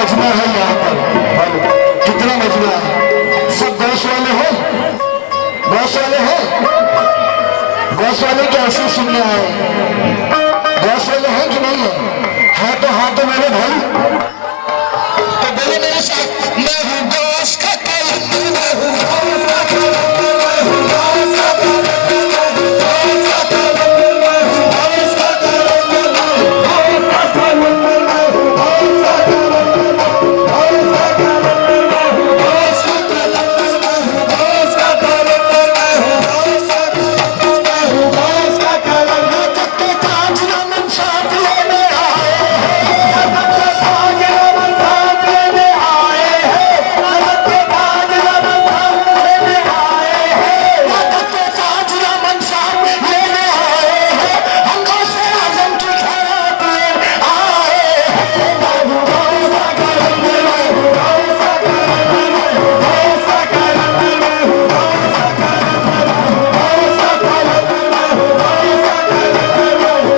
मजमा है यहाँ पर। कितना मजमा है? सब गौस वाले हो? गौस वाले हो? गौस वाले कैसे सुनने आए? गौस वाले हैं कि नहीं है तो हाँ तो मैंने भाई तो बोले मेरे साथ, मैं हूँ गौस का कलंदर, मैं हूँ गौस का कलंदर, मैं हूँ गौस का कलंदर, मैं हूँ गौस का कलंदर, मैं हूँ गौस का कलंदर, गौस का कलंदर, मैं हूँ गौस का कलंदर, गौस का कलंदर, मैं हूँ गौस का कलंदर, मैं हूँ गौस का कलंदर, मैं हूँ गौस का कलंदर, मैं हूँ गौस का कलंदर। तक के ताज नमन साथ लेने आए हैं, तक के ताज नमन साथ लेने आए हैं, तक के ताज नमन साथ लेने आए हैं, तक के ताज नमन साथ लेने आए हैं, हम गौसे आज़म की खैरात लेने आए हैं। मैं हूँ गौस का कलंदर, मैं हूँ गौस का कलंदर, मैं हूँ गौस का कलंदर, मैं हूँ गौस का कलंदर, मैं हूँ गौस का कलंदर, मैं हूँ गौस का कलंदर, मैं हूँ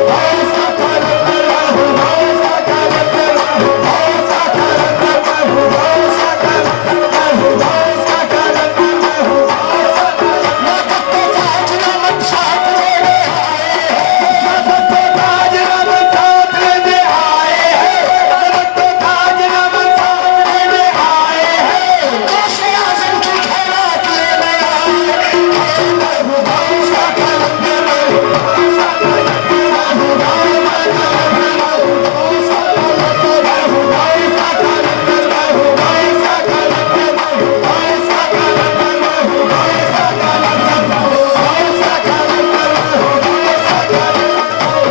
गौस का कलंदर, मैं हूँ गौस का कलंदर, मैं हूँ गौस का कलंदर, मैं हूँ गौस का कलंदर, मैं हूँ गौस का कलंदर, मैं हूँ गौस का कलंदर। मैं तक के ताज नमन साथ लेने आए हैं, मैं तक के ताज नमन साथ लेने आए हैं, मैं तक के ताज नमन साथ लेने आए हैं, गौसे आज़म की खैरात लेने आए हैं। मैं हूँ गौस का कलंदर, मैं हूँ गौस का कलंदर, मैं हूँ गौस का कलंदर, मैं हूँ गौस का कलंदर, मैं हूँ गौस का कलंदर, मैं हूँ गौस का कलंदर, मैं हूँ गौस का कलंदर, मैं हूँ गौस का कलंदर, मैं हूँ गौस का कलंदर, मैं हूँ गौस का कलंदर,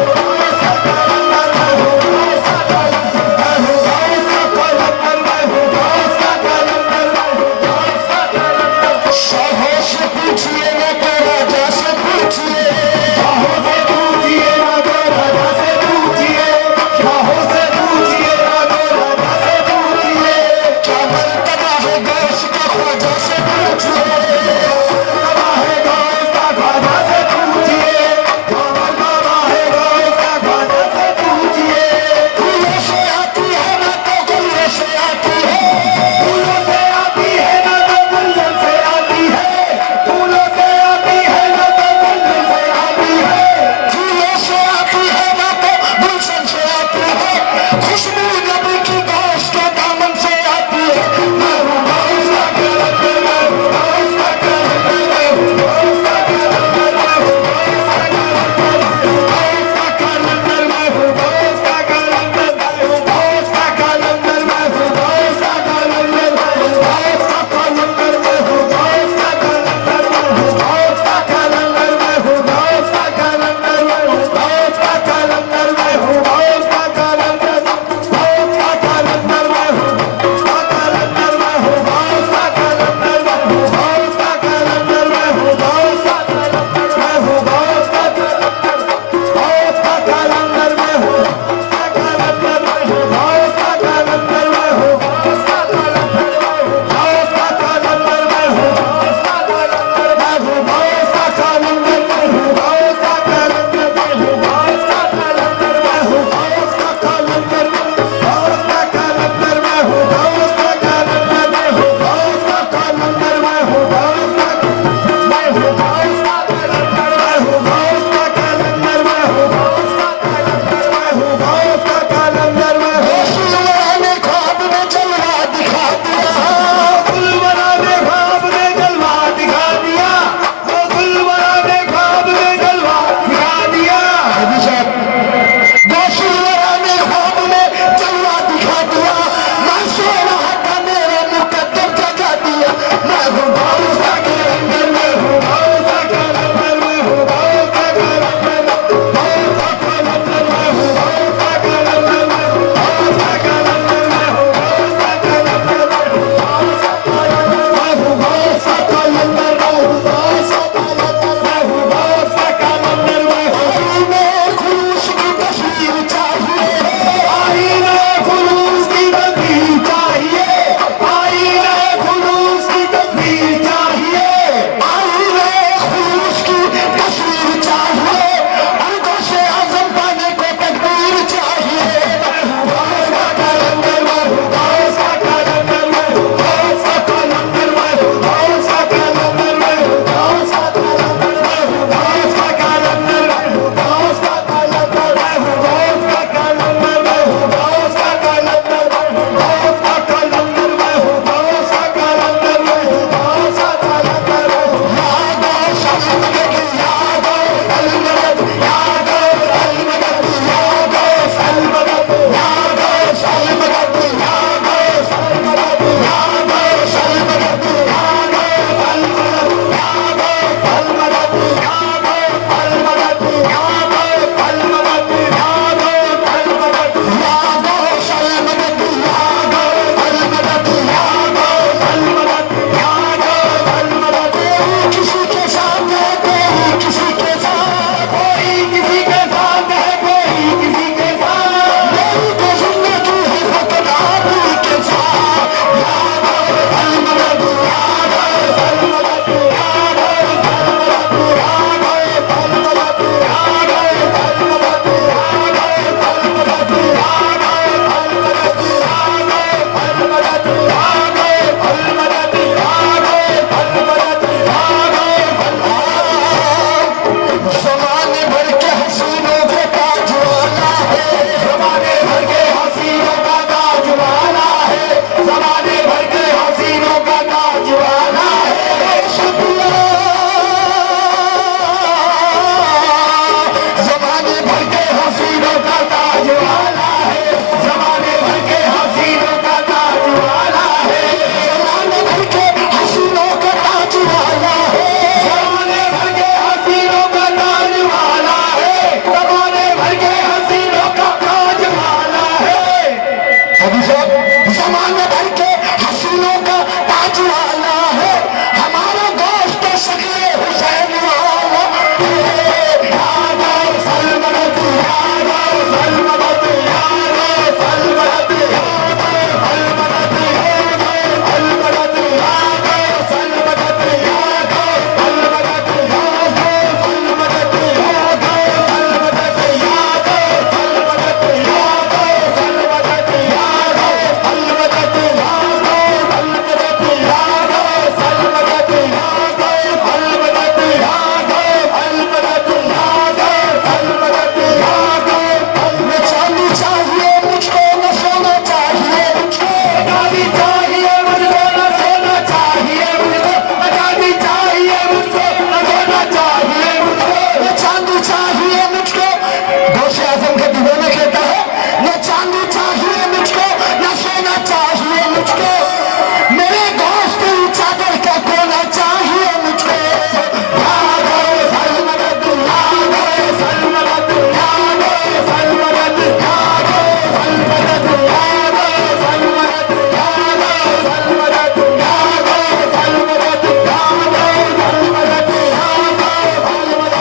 गौस का कलंदर, मैं हूँ गौस का कलंदर, मैं हूँ गौस का कलंदर, मैं हूँ गौस का कलंदर, मैं हूँ गौस का कलंदर। शाहों से पूछिए ना तो राजा से पूछिए, शाहों से पूछिए ना तो राजा से पूछिए, शाहों से पूछिए ना तो राजा से पूछिए, क्या मर्तबा है गौस का ख्वाजा से पूछिए, मर्तबा है गौस का ख्वाजा से पूछिए, क्या मर्तबा है गौस का ख्वाजा से पूछिए। फूलों से आती है ना तो गुलों से आती है, फूलों से आती है ना तो गुलशन से आती है, फूलों से आती है ना तो गुलशन से आती है, फूलों से आती है ना तो गुलशन से आती है, खुशबू नबी की गौस के दामन से आती है। मैं हूँ गौस का कलंदर, मैं हूँ गौस का कलंदर, मैं हूँ गौस का कलंदर, मैं हूँ गौस का कलंदर, मैं हूँ गौस का कलंदर, मैं हूँ गौस का कलंदर, मैं हूँ गौस का कलंदर, मैं हूँ गौस का कलंदर, मैं हूँ गौस का कलंदर, मैं हूँ गौस का कलंदर, मैं हूँ गौस का कलंदर, मैं हूँ गौस का कलंदर, मैं हूँ गौस का कलंदर, मैं हूँ गौस का कलंदर, गौस का अभी साहब जमाने भर के हसीनों का ताज वाला है हमारा दोस्त शक्ले हुसैन वाला यादो सलमत यादो सलमत यादो सलमत यादो सलमत यादो सलमत यादो सलमत यादो सलमत यादो सलमत यादो सलमत यादो सलमत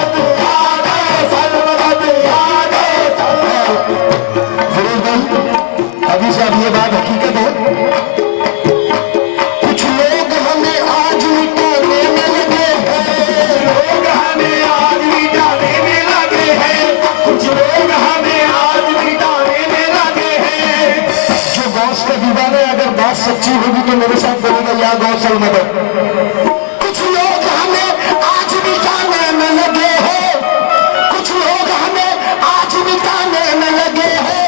यादो सलमत यादो सलमत अभी साहब ये बात हकीकत है कुछ लोग हमें आज मिटाने में लगे हैं लोग हमें आज मिटाने में लगे हैं कुछ लोग हमें आज मिटाने में लगे हैं जो गौस का दीवाना है अगर बात सच्ची होगी तो मेरे साथ बोलेगा या गौसल मदद कुछ लोग हमें आज मिटाने में लगे हैं कुछ लोग हमें आज मिटाने में लगे हैं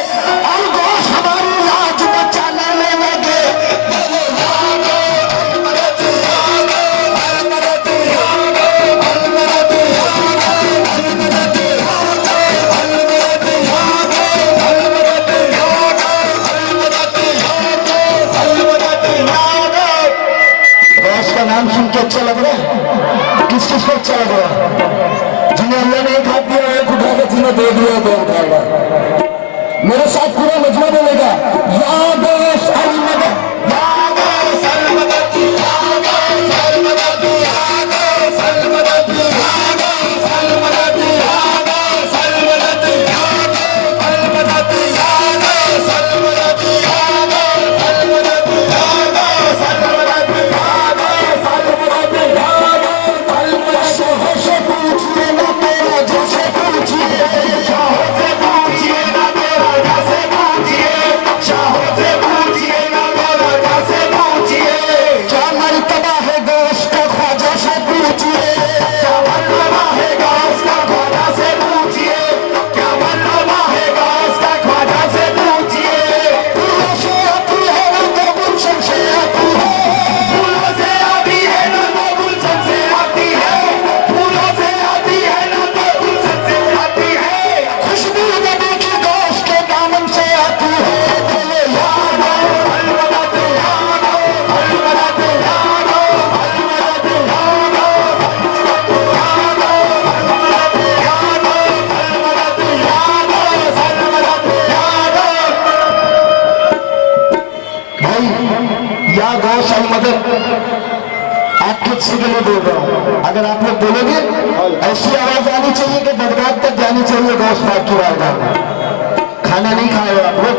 और गौस हमारी लाज बचाने में लगे गौस का नाम सुन के अच्छा लग रहा है किस किस को अच्छा लग रहा है जिन्हें अल्लाह ने एक हाथ दिया एक उठा के जिन्हें दे दिया तो उठाएगा मेरे साथ पूरा मजमा बोलेगा या गौस अल मदद या गौस अल मदद या गौस अल मदद या गौस अल मदद या गौस अल मदद या गौस अल मदद या गौस अल मदद या गौस अल मदद या गौस अल मदद या गौस अल मदद या गौस अल मदद या गौस अल मदद शाह से पूछिए ना तेरा जैसे पूछिए शाह से पूछिए ना तेरा जैसे पूछिए शाह से पूछिए ना तेरा जैसे पूछिए क्या मर्तबा है गौस का ख्वाजा से पूछिए क्या मर्तबा है गौस का ख्वाजा से पूछिए क्या मर्तबा है गौस का ख्वाजा से पूछिए फूलों से आती है ना तो गुलशन से आती है फूलों से आती है ना तो गुलशन से आती है फूलों से आती है ना तो गुलशन से आती है खुशबू नबी की गौस के दामन से आती है बोले या गौस अल मदद या गौस अल मदद या गौस अल मदद या गौस अल मदद या गौस अल मदद या गौस अल मदद या गौस अल मदद या गौस भाई या गौस अल मदद आप किसी के लिए बोल रहा हूँ अगर आप लोग बोलोगे ऐसी आवाज आनी चाहिए कि बगदाद तक जानी चाहिए गौस पाक की बारगाह में खाना नहीं खाए हो आप लोग